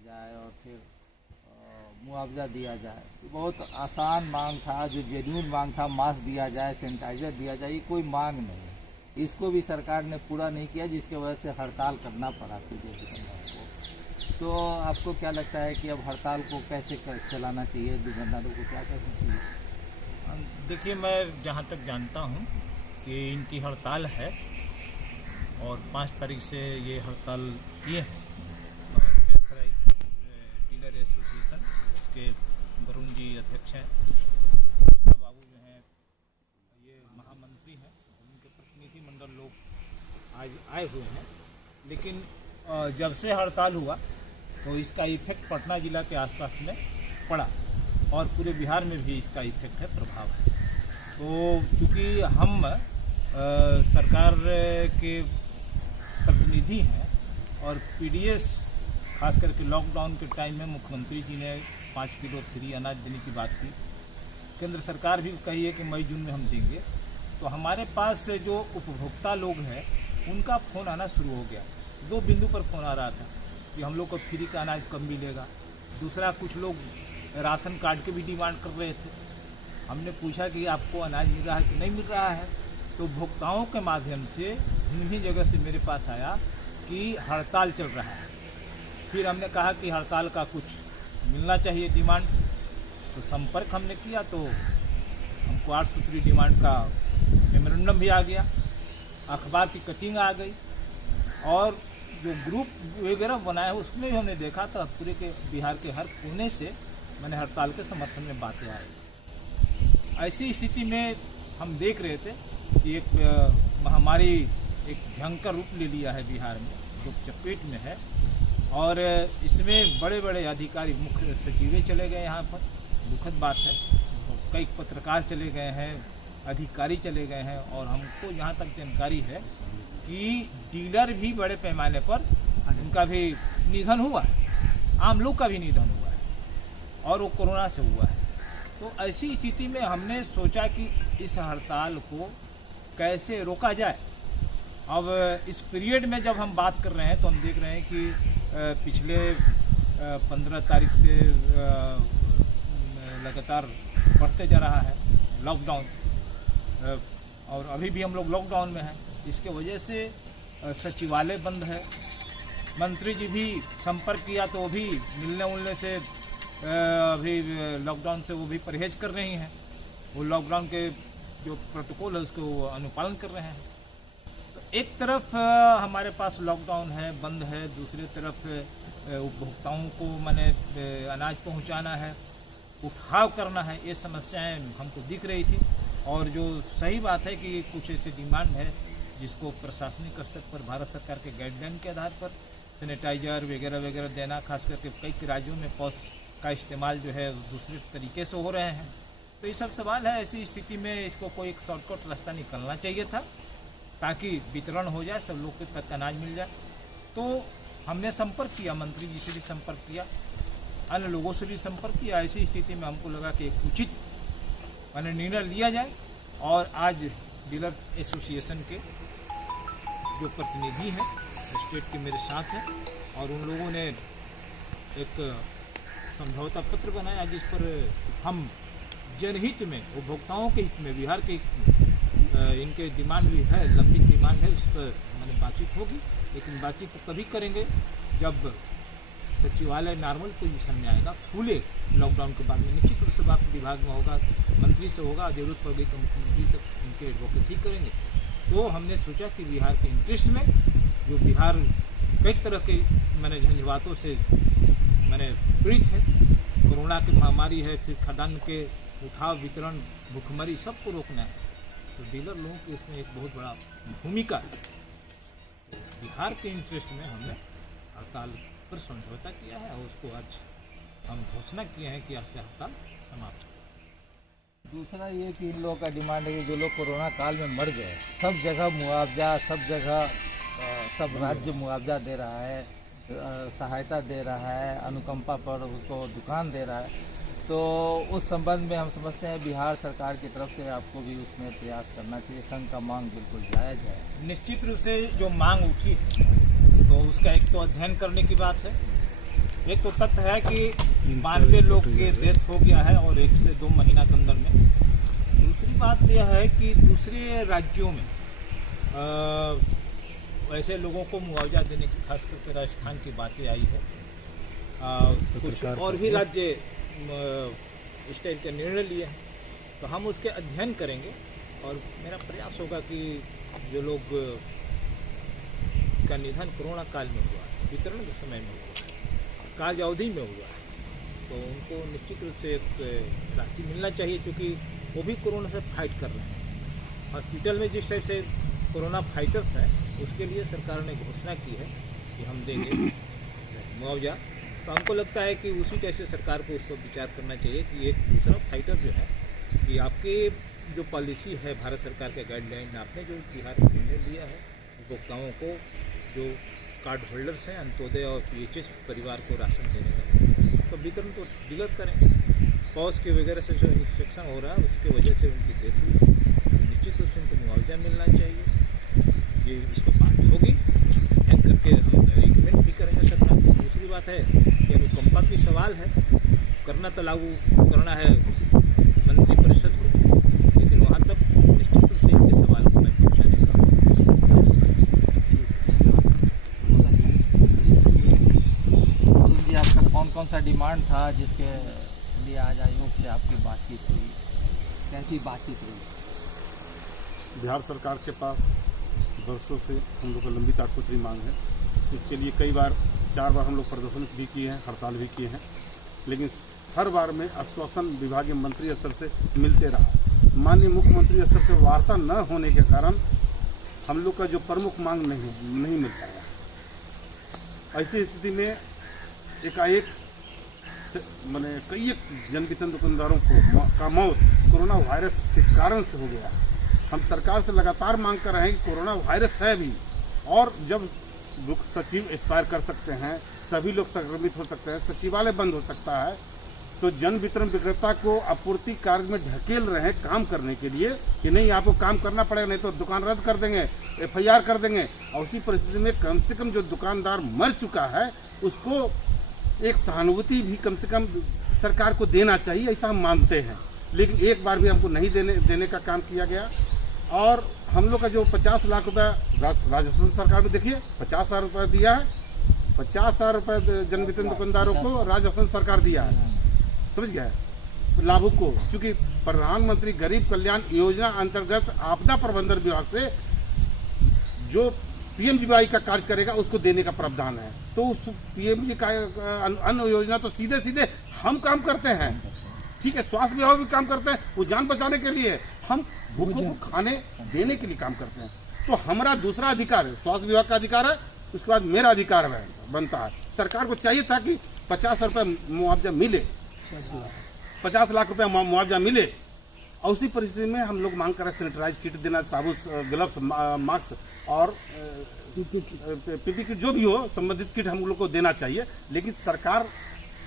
जाए और फिर मुआवजा दिया जाए। बहुत आसान मांग था, जो जेन्युइन मांग था, मास्क दिया जाए, सैनिटाइजर दिया जाए, ये कोई मांग नहीं है। इसको भी सरकार ने पूरा नहीं किया, जिसकी वजह से हड़ताल करना पड़ा तुझे दुकानदार को। तो आपको क्या लगता है कि अब हड़ताल को कैसे चलाना चाहिए, दुकानदारों को क्या करना चाहिए? देखिए, मैं जहाँ तक जानता हूँ कि इनकी हड़ताल है और 5 तारीख से ये हड़ताल किए हैं। फेयर प्राइस डीलर एसोसिएशन उसके वरुण जी अध्यक्ष हैं, कृष्णा बाबू जो हैं ये महामंत्री हैं, उनके प्रतिनिधिमंडल लोग आज आए हुए हैं। लेकिन जब से हड़ताल हुआ तो इसका इफेक्ट पटना जिला के आसपास में पड़ा और पूरे बिहार में भी इसका इफेक्ट है, प्रभाव है। तो चूँकि हम सरकार के प्रतिनिधि हैं और पीडीएस खास करके लॉकडाउन के टाइम में मुख्यमंत्री जी ने 5 किलो फ्री अनाज देने की बात की। केंद्र सरकार भी कही है कि मई जून में हम देंगे। तो हमारे पास जो उपभोक्ता लोग हैं उनका फ़ोन आना शुरू हो गया। 2 बिंदु पर फ़ोन आ रहा था कि हम लोग को फ्री का अनाज कब मिलेगा। दूसरा, कुछ लोग राशन कार्ड के भी डिमांड कर रहे थे। हमने पूछा कि आपको अनाज मिल रहा है कि नहीं मिल रहा है। तो उपभोक्ताओं के माध्यम से भिन्न जगह से मेरे पास आया कि हड़ताल चल रहा है। फिर हमने कहा कि हड़ताल का कुछ मिलना चाहिए डिमांड। तो संपर्क हमने किया तो हमको 8 सूत्री डिमांड का मेमोरेंडम भी आ गया, अखबार की कटिंग आ गई और जो ग्रुप वगैरह बनाया उसमें भी हमने देखा तो पूरे के बिहार के हर कोने से मैंने हड़ताल के समर्थन में बातें आई। ऐसी स्थिति में हम देख रहे थे कि एक महामारी एक भयंकर रूप ले लिया है बिहार में, जो चपेट में है। और इसमें बड़े बड़े अधिकारी, मुख्य सचिव चले गए यहाँ पर, दुखद बात है। तो कई पत्रकार चले गए हैं, अधिकारी चले गए हैं और हमको यहाँ तक जानकारी है कि डीलर भी बड़े पैमाने पर उनका भी निधन हुआ है, आम लोग का भी निधन हुआ है और वो कोरोना से हुआ है। तो ऐसी स्थिति में हमने सोचा कि इस हड़ताल को कैसे रोका जाए। अब इस पीरियड में जब हम बात कर रहे हैं तो हम देख रहे हैं कि पिछले 15 तारीख से लगातार बढ़ते जा रहा है लॉकडाउन और अभी भी हम लोग लॉकडाउन में हैं। इसके वजह से सचिवालय बंद है। मंत्री जी भी संपर्क किया तो वो भी मिलने उलने से अभी लॉकडाउन से वो भी परहेज कर रही हैं। वो लॉकडाउन के जो प्रोटोकॉल है उसको अनुपालन कर रहे हैं। तो एक तरफ हमारे पास लॉकडाउन है, बंद है, दूसरी तरफ उपभोक्ताओं को माने अनाज पहुंचाना है, उठाव करना है, ये समस्याएं हमको दिख रही थी। और जो सही बात है कि कुछ ऐसे डिमांड है जिसको प्रशासनिक स्तर पर भारत सरकार के गाइडलाइन के आधार पर सैनिटाइजर वगैरह वगैरह देना, खास करके कई राज्यों में पॉस का इस्तेमाल जो है दूसरे तरीके से हो रहे हैं। तो ये सब सवाल है। ऐसी स्थिति में इसको कोई एक शॉर्टकट रास्ता निकलना चाहिए था ताकि वितरण हो जाए, सब लोग के तक अनाज मिल जाए। तो हमने संपर्क किया, मंत्री जी से भी संपर्क किया, अन्य लोगों से भी संपर्क किया। ऐसी स्थिति में हमको लगा कि एक उचित मैंने निर्णय लिया जाए और आज डीलर एसोसिएशन के जो प्रतिनिधि हैं स्टेट के मेरे साथ हैं और उन लोगों ने एक समझौता पत्र बनाया जिस पर हम जनहित में, उपभोक्ताओं के हित में, बिहार के हित में, इनके डिमांड भी है, लंबित डिमांड है, उस पर मैंने बातचीत होगी। लेकिन बातचीत तो तभी करेंगे जब सचिवालय नॉर्मल पोजीशन में आएगा, खुले लॉकडाउन के बाद में। निश्चित रूप से बात विभाग में होगा, मंत्री से होगा, जरूरत पड़ गई तो मुख्यमंत्री तक उनके एडवोकेसी करेंगे। तो हमने सोचा कि बिहार के इंटरेस्ट में, जो बिहार कई तरह के मैंने झंझावातों से मैंने पीड़ित है, कोरोना की महामारी है, फिर खाद्यान्न के उठाव, वितरण, भुखमरी, सबको रोकना है। तो डीलर लोगों की इसमें एक बहुत बड़ा भूमिका है। बिहार के इंटरेस्ट में हमने हड़ताल पर समझौता किया है और उसको आज हम घोषणा किए हैं कि आज से हड़ताल समाप्त हो। दूसरा ये कि इन लोगों का डिमांड है कि जो लोग कोरोना काल में मर गए, सब जगह मुआवजा, सब जगह सब राज्य मुआवजा दे रहा है, सहायता दे रहा है, अनुकंपा पर उसको दुकान दे रहा है। तो उस संबंध में हम समझते हैं बिहार सरकार की तरफ से आपको भी उसमें प्रयास करना चाहिए। संघ का मांग बिल्कुल जायज़ है। निश्चित रूप से जो मांग उठी तो उसका एक तो अध्ययन करने की बात है, एक तो तथ्य है कि 92 लोग के डेथ हो गया है और 1 से 2 महीना के अंदर में। दूसरी बात यह है कि दूसरे राज्यों में ऐसे लोगों को मुआवजा देने की खास करके राजस्थान की बातें आई है। कुछ और भी राज्य इस टाइप के निर्णय लिए हैं, तो हम उसके अध्ययन करेंगे और मेरा प्रयास होगा कि जो लोग का निधन कोरोना काल में हुआ है, वितरण के समय में हुआ है, कार्य अवधि में हुआ है, तो उनको निश्चित रूप से एक राशि मिलना चाहिए, क्योंकि वो भी कोरोना से फाइट कर रहे हैं। हॉस्पिटल में जिस टाइप से कोरोना फाइटर्स हैं, उसके लिए सरकार ने घोषणा की है कि हम देंगे मुआवजा। तो हमको लगता है कि उसी टाइप से सरकार को उस पर विचार करना चाहिए कि एक दूसरा फाइटर जो है, कि आपके जो पॉलिसी है भारत सरकार के गाइडलाइन, आपने जो बिहार में निर्णय लिया है, उपभोक्ताओं को जो कार्ड होल्डर्स हैं अंत्योदय और PHS परिवार को राशन देने का, तो वितरण तो डिलीवर करें। पॉज के वगैरह से जो इंस्पेक्शन हो रहा है उसकी वजह से उनकी डेथ हुई, निश्चित रूप से उनको मुआवजा मिलना चाहिए। ये इस पर बात होगी, एंड करके हम रिकमेंड भी करेंगे सरकार को। दूसरी बात है कि अनुकंपा की सवाल है, करना तो लागू करना है मंत्रिपरिषद को, लेकिन वहाँ तक निश्चित रूप से इनके सवाल को मैं पहुँचाने का जी। आपका कौन कौन सा डिमांड था जिसके लिए आज आयोग से आपकी बातचीत हुई, कैसी बातचीत हुई? बिहार सरकार के पास वर्षों से हम लोग का लंबित 803 मांग है। इसके लिए कई बार 4 बार हम लोग प्रदर्शन भी किए हैं, हड़ताल भी किए हैं, लेकिन हर बार में आश्वासन विभागीय मंत्री स्तर से मिलते रहा। माननीय मुख्यमंत्री स्तर से वार्ता न होने के कारण हम लोग का जो प्रमुख मांग नहीं मिल पाया। ऐसी स्थिति में एकाएक मैंने कई जन वितरण दुकानदारों का मौत कोरोना वायरस के कारण से हो गया। हम सरकार से लगातार मांग कर रहे हैं कि कोरोना वायरस है भी, और जब मुख्य सचिव एक्सपायर कर सकते हैं, सभी लोग संक्रमित हो सकते हैं, सचिवालय बंद हो सकता है, तो जन वितरण विक्रेता को आपूर्ति कार्य में ढकेल रहे हैं काम करने के लिए कि नहीं आपको काम करना पड़ेगा, नहीं तो दुकान रद्द कर देंगे, FIR कर देंगे। और उसी परिस्थिति में कम से कम जो दुकानदार मर चुका है उसको एक सहानुभूति भी कम से कम सरकार को देना चाहिए, ऐसा हम मानते हैं। लेकिन एक बार भी हमको नहीं देने का काम किया गया। और हम लोग का जो 50 लाख रुपया राजस्थान सरकार में देखिए 50,000 रुपये दिया है, 50,000 रुपये जन वितरण दुकानदारों को राजस्थान सरकार दिया है, समझ गए लाभुक को। चूंकि प्रधानमंत्री गरीब कल्याण योजना अंतर्गत आपदा प्रबंधन विभाग से जो PMGY का कार्य करेगा उसको देने का प्रावधान है, तो उस PMG का अन्य योजना तो सीधे सीधे हम काम करते हैं, ठीक है, स्वास्थ्य विभाग भी काम करते हैं, वो जान बचाने के लिए, हम भूखों को खाने देने के लिए काम करते हैं। तो हमारा दूसरा अधिकार है, स्वास्थ्य विभाग का अधिकार है, उसके बाद मेरा अधिकार बनता है। सरकार को चाहिए था कि 50 रुपये मुआवजा मिले, 50 लाख रुपया मुआवजा मिले। और उसी परिस्थिति में हम लोग मांग कर रहे सैनिटाइज किट देना, साबुन, ग्लव्स, मास्क और PP किट जो भी हो संबंधित किट हम लोग को देना चाहिए। लेकिन सरकार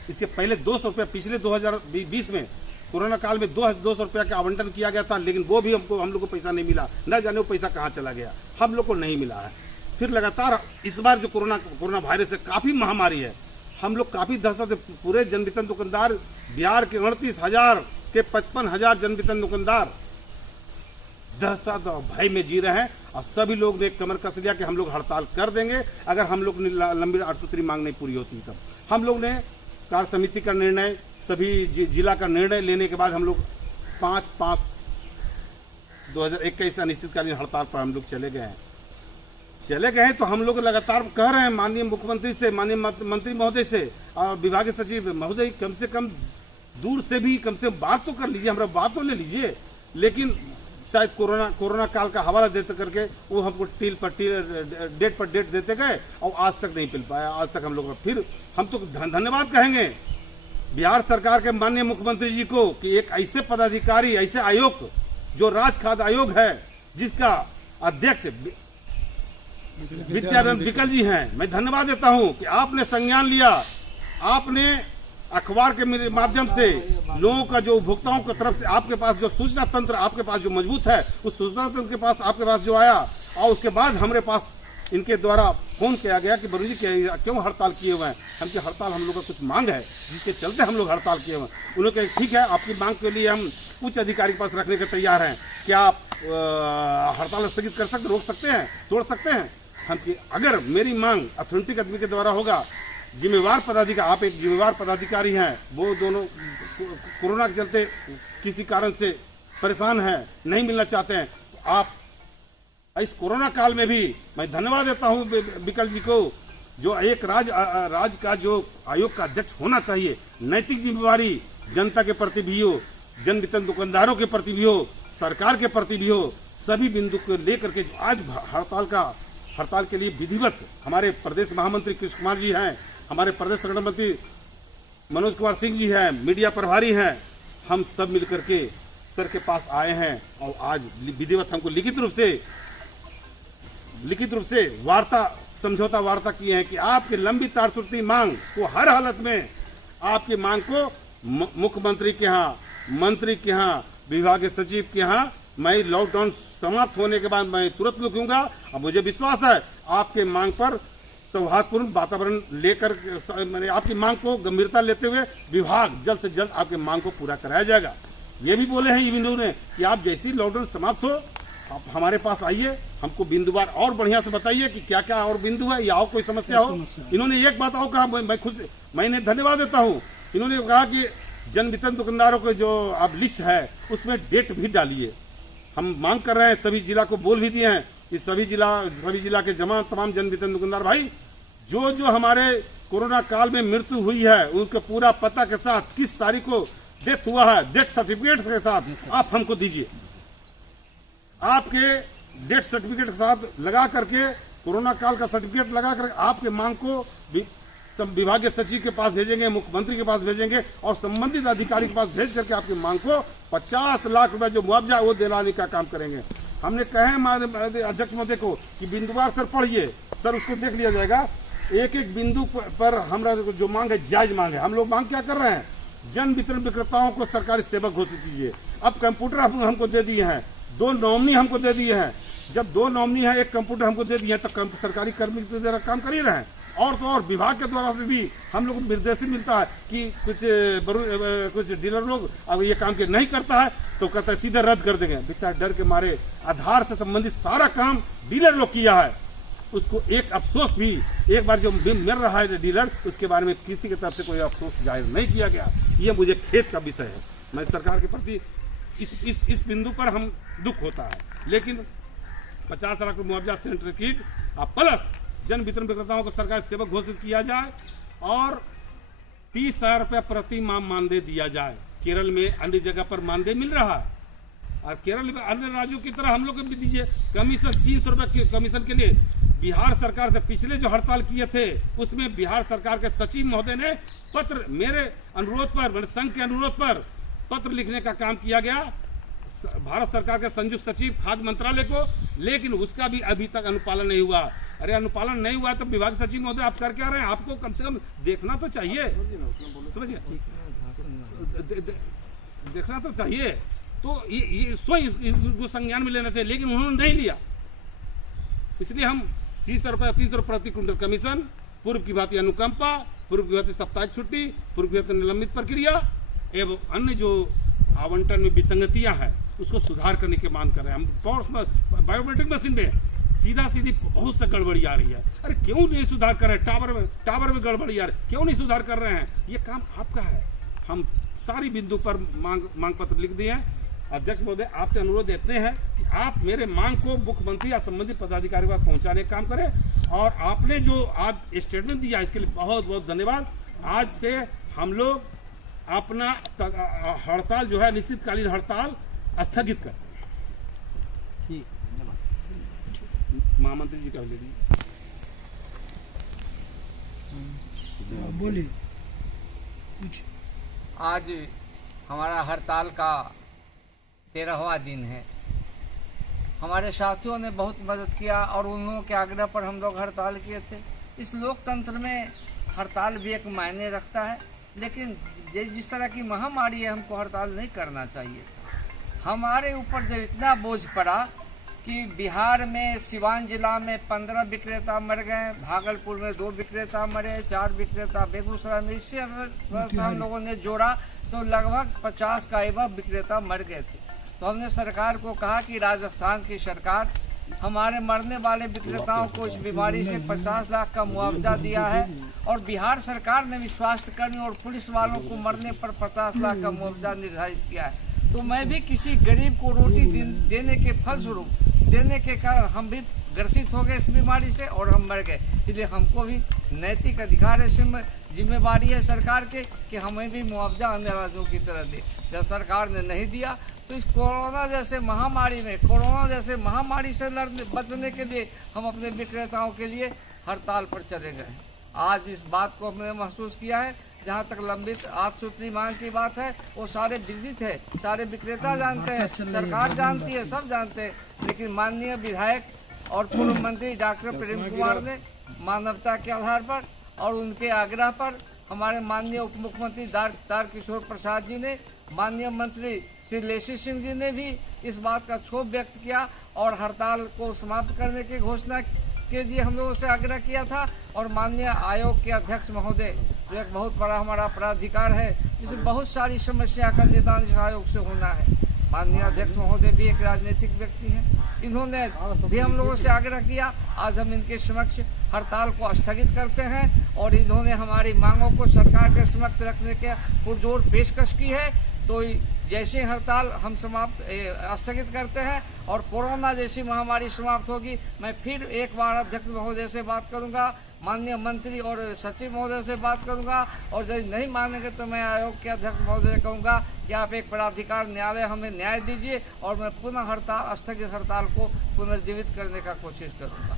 इसके पहले 200 रुपया पिछले 2020 में कोरोना काल में 200 रुपया का आवंटन किया गया था, लेकिन वो भी हम लोग को पैसा नहीं मिला, न जाने वो पैसा कहाँ चला गया, हम लोग को नहीं मिला है। फिर लगातार इस बार जो कोरोना वायरस है काफी महामारी है, हम लोग काफी दहशत है। पूरे जन वितरण दुकानदार बिहार के 29,000 के 55,000 जन वितरण दुकानदार दहशत और भय में जी रहे हैं, और सभी लोग ने कमर कस लिया कि हम लोग हड़ताल कर देंगे अगर हम लोग लंबी 803 मांग नहीं पूरी होती। तब हम लोग ने कार्य समिति का निर्णय, सभी जिला का निर्णय लेने के बाद हम लोग 5/5/2021 अनिश्चितकालीन हड़ताल पर हम लोग चले गए हैं। तो हम लोग लगातार कह रहे हैं माननीय मुख्यमंत्री से, माननीय मंत्री महोदय से और विभागीय सचिव महोदय, कम से कम दूर से भी कम से बात तो कर लीजिए, हमारा बात तो ले लीजिए। लेकिन शायद कोरोना काल का हवाला देते करके वो हमको डेट पर डेट देते गए और आज तक नहीं मिल पाया। आज तक हम लोग फिर हम तो धन्यवाद कहेंगे बिहार सरकार के माननीय मुख्यमंत्री जी को कि एक ऐसे पदाधिकारी, ऐसे आयोग जो राज खाद्य आयोग है जिसका अध्यक्ष विद्यानंद विकल जी हैं, मैं धन्यवाद देता हूं कि आपने संज्ञान लिया, आपने अखबार के माध्यम से लोगों का जो उपभोक्ताओं की तरफ से आपके पास जो सूचना तंत्र आपके पास जो मजबूत है, उस सूचना तंत्र के पास आपके पास जो आया, और उसके बाद हमारे पास इनके द्वारा फोन किया गया कि बरू जी क्यों हड़ताल किए हुए हैं। हम कि हड़ताल हम लोग का कुछ मांग है जिसके चलते हम लोग हड़ताल किए हुए हैं। उन्होंने कहा ठीक है, आपकी मांग के लिए हम उच्च अधिकारी के पास रखने के तैयार हैं, क्या आप हड़ताल स्थगित कर सकते, रोक सकते हैं, तोड़ सकते हैं। हम कि अगर मेरी मांग अथॉरिटी आदमी के द्वारा होगा, जिम्मेवार पदाधिकारी, आप एक जिम्मेवार पदाधिकारी हैं, वो दोनों कोरोना के चलते किसी कारण से परेशान हैं, नहीं मिलना चाहते हैं, तो आप इस कोरोना काल में भी मैं धन्यवाद देता हूं विकल जी को, जो एक राज्य का जो आयोग का अध्यक्ष होना चाहिए, नैतिक जिम्मेवारी जनता के प्रति भी हो, जन वितरण दुकानदारों के प्रति भी हो, सरकार के प्रति भी हो, सभी बिंदु को लेकर के जो आज हड़ताल के लिए विधिवत हमारे प्रदेश महामंत्री कृष्ण कुमार जी हैं, हमारे प्रदेश संगठन मंत्री मनोज कुमार सिंह जी हैं, मीडिया प्रभारी हैं, हम सब मिलकर के सर के पास आए हैं और आज विधिवत हमको लिखित रूप से समझौता वार्ता किए हैं कि आपकी लंबी तारसुती मांग को हर हालत में, आपकी मांग को मुख्यमंत्री के यहाँ, मंत्री के यहाँ, विभागीय सचिव के यहाँ मैं लॉकडाउन समाप्त होने के बाद मैं तुरंत लिखूंगा। और मुझे विश्वास है आपके मांग पर सौहार्दपूर्ण वातावरण लेकर, मैंने आपकी मांग को गंभीरता लेते हुए विभाग जल्द से जल्द आपकी मांग को पूरा कराया जाएगा। ये भी बोले हैं ईविंडो ने कि आप जैसे ही लॉकडाउन समाप्त हो आप हमारे पास आइए, हमको बिंदुवार और बढ़िया से बताइए कि क्या क्या और बिंदु है या और कोई समस्या हो। इन्होंने एक बात और कहा, मैं खुद मैंने धन्यवाद देता हूँ, इन्होंने कहा कि जन वितरण दुकानदारों के जो अब लिस्ट है उसमें डेट भी डालिए। हम मांग कर रहे हैं, सभी जिला को बोल भी दिए हैं कि सभी जिला के तमाम जन वितरण दुकानदार भाई, जो हमारे कोरोना काल में मृत्यु हुई है उनके पूरा पता के साथ किस तारीख को डेथ हुआ है, डेथ सर्टिफिकेट के साथ आप हमको दीजिए। आपके डेथ सर्टिफिकेट के साथ लगा करके, कोरोना काल का सर्टिफिकेट लगा कर आपके मांग को विभागीय सचिव के पास भेजेंगे, मुख्यमंत्री के पास भेजेंगे और संबंधित अधिकारी के पास भेज करके आपकी मांग को 50 लाख रुपए जो मुआवजा वो दिलाने का काम करेंगे। हमने कहे हमारे अध्यक्ष महोदय को कि बिंदुवार सर पढ़िए, सर उसको देख लिया जाएगा। एक एक बिंदु पर हमारा जो मांग है जायज मांग है। हम लोग मांग क्या कर रहे हैं, जन वितरण विक्रेताओं को सरकारी सेवक घोषित कीजिए। अब कंप्यूटर हमको दे दिए हैं, 2 नॉमिनी हमको दे दिए हैं। जब 2 नॉमिनी है, 1 कंप्यूटर हमको दे दिए हैं, तो सरकारी कर्मी की तरह काम कर ही रहे हैं। और तो और विभाग के द्वारा भी हम लोग को निर्देश मिलता है कि कुछ डीलर लोग अगर ये काम के नहीं करता है तो कहता है सीधे रद्द कर देंगे। बेचारे डर के मारे आधार से संबंधित सारा काम डीलर लोग किया है। उसको एक अफसोस भी, एक बार जो मिल रहा है डीलर, उसके बारे में किसी की तरफ से कोई अफसोस जाहिर नहीं किया गया। ये मुझे खेद का विषय है। मैं सरकार के प्रति इस बिंदु पर हम दुख होता है, लेकिन 50 लाख मुआवजा सेंटर किट प्लस जन वितरण विक्रेताओं को सरकारी सेवक घोषित किया जाए और 30,000 रुपया प्रति माह मानदेय दिया जाए। केरल में अन्य जगह पर मानदेय मिल रहा है और केरल में अन्य राज्यों की तरह हम लोग को भी दीजिए। कमीशन 300 रुपये कमीशन के लिए बिहार सरकार से पिछले जो हड़ताल किए थे उसमें बिहार सरकार के सचिव महोदय ने पत्र, मेरे अनुरोध पर, संघ के अनुरोध पर पत्र लिखने का काम किया गया भारत सरकार के संयुक्त सचिव खाद्य मंत्रालय को, लेकिन उसका भी अभी तक अनुपालन नहीं हुआ। अरे अनुपालन नहीं हुआ तो विभाग सचिव महोदय आप कर क्या रहे हैं, आपको कम से कम देखना तो चाहिए, समझिए, देखना तो चाहिए। तो ये स्वयं इसको संज्ञान में लेना चाहिए, लेकिन उन्होंने नहीं लिया। इसलिए हम 30 रुपये प्रति क्विंटल कमीशन, पूर्व की भांति अनुकंपा, पूर्व की भांति साप्ताहिक छुट्टी, पूर्व की भांति निलंबित प्रक्रिया एवं अन्य जो आवंटन में विसंगतियां हैं उसको सुधार करने की मांग कर रहे हैं। हम बायोमेट्रिक मशीन में सीधी बहुत सा गड़बड़ी आ रही है। अरे क्यों नहीं सुधार कर रहे हैं? टावर में गड़बड़ी आ रही है, क्यों नहीं सुधार कर रहे हैं? ये काम आपका है। हम सारी बिंदु पर मांग पत्र लिख दिए हैं। अध्यक्ष महोदय, आपसे अनुरोध देते हैं कि आप मेरे मांग को मुख्यमंत्री या संबंधित पदाधिकारी के पास पहुंचाने का काम करें। और आपने जो आज स्टेटमेंट दिया इसके लिए बहुत बहुत धन्यवाद। आज से हम लोग अपना हड़ताल जो है, निश्चितकालीन हड़ताल स्थगित करते हैं। ठीक, महामंत्री जी का ले लीजिए। बोलिए। आज हमारा हड़ताल का 13वां दिन है। हमारे साथियों ने बहुत मदद किया और उन लोगों के आग्रह पर हम लोग हड़ताल किए थे। इस लोकतंत्र में हड़ताल भी एक मायने रखता है, लेकिन जिस तरह की महामारी है हमको हड़ताल नहीं करना चाहिए। हमारे ऊपर जब इतना बोझ पड़ा कि बिहार में सिवान जिला में 15 विक्रेता मर गए, भागलपुर में 2 विक्रेता मरे, 4 विक्रेता बेगूसराय में। इससे हम लोगों ने जोड़ा तो लगभग 50 का एवं विक्रेता मर गए थे। तो हमने सरकार को कहा कि राजस्थान की सरकार हमारे मरने वाले विक्रेताओं को इस बीमारी से 50 लाख का मुआवजा दिया है, और बिहार सरकार ने भी स्वास्थ्य कर्मी और पुलिस वालों को मरने पर 50 लाख का मुआवजा निर्धारित किया है। तो मैं भी किसी गरीब को रोटी देने के फलस्वरूप देने के कारण हम भी ग्रसित हो गए इस बीमारी से और हम मर गए। इसलिए हमको भी नैतिक अधिकार है, जिम्मेवारी है सरकार के कि हमें भी मुआवजा अन्य राज्यों की तरह दे। जब सरकार ने नहीं दिया तो इस कोरोना जैसे महामारी से बचने के लिए हम अपने विक्रेताओं के लिए हड़ताल पर चले गए। आज इस बात को हमने महसूस किया है, जहाँ तक लंबित 8 सूत्री मांग की बात है वो सारे विदित है, सारे विक्रेता जानते हैं, सरकार जानती है, सब जानते हैं। लेकिन माननीय विधायक और पूर्व मंत्री डॉक्टर प्रेम कुमार ने मानवता के आधार पर और उनके आग्रह पर हमारे माननीय उप मुख्यमंत्री तारकिशोर प्रसाद जी ने, माननीय मंत्री श्री लेसी सिंह जी ने भी इस बात का क्षोभ व्यक्त किया और हड़ताल को समाप्त करने की घोषणा के लिए हम लोगों से आग्रह किया था। और माननीय आयोग के अध्यक्ष महोदय, जो एक बहुत बड़ा हमारा प्राधिकार है जिसमें बहुत सारी समस्या का निदान इस आयोग से होना है, माननीय अध्यक्ष महोदय भी एक राजनीतिक व्यक्ति हैं, इन्होंने भी हम लोगों से आग्रह किया। आज हम इनके समक्ष हड़ताल को स्थगित करते हैं और इन्होंने हमारी मांगों को सरकार के समक्ष रखने के पुरजोर पेशकश की है। तो जैसे हड़ताल हम स्थगित करते हैं और कोरोना जैसी महामारी समाप्त होगी, मैं फिर एक बार अध्यक्ष महोदय से बात करूंगा, माननीय मंत्री और सचिव महोदय से बात करूंगा, और यदि नहीं मानेंगे तो मैं आयोग के अध्यक्ष महोदय से कहूंगा कि आप एक प्राधिकार न्यायालय हमें न्याय दीजिए और मैं पुनः स्थगित हड़ताल को पुनर्जीवित करने का कोशिश करूंगा।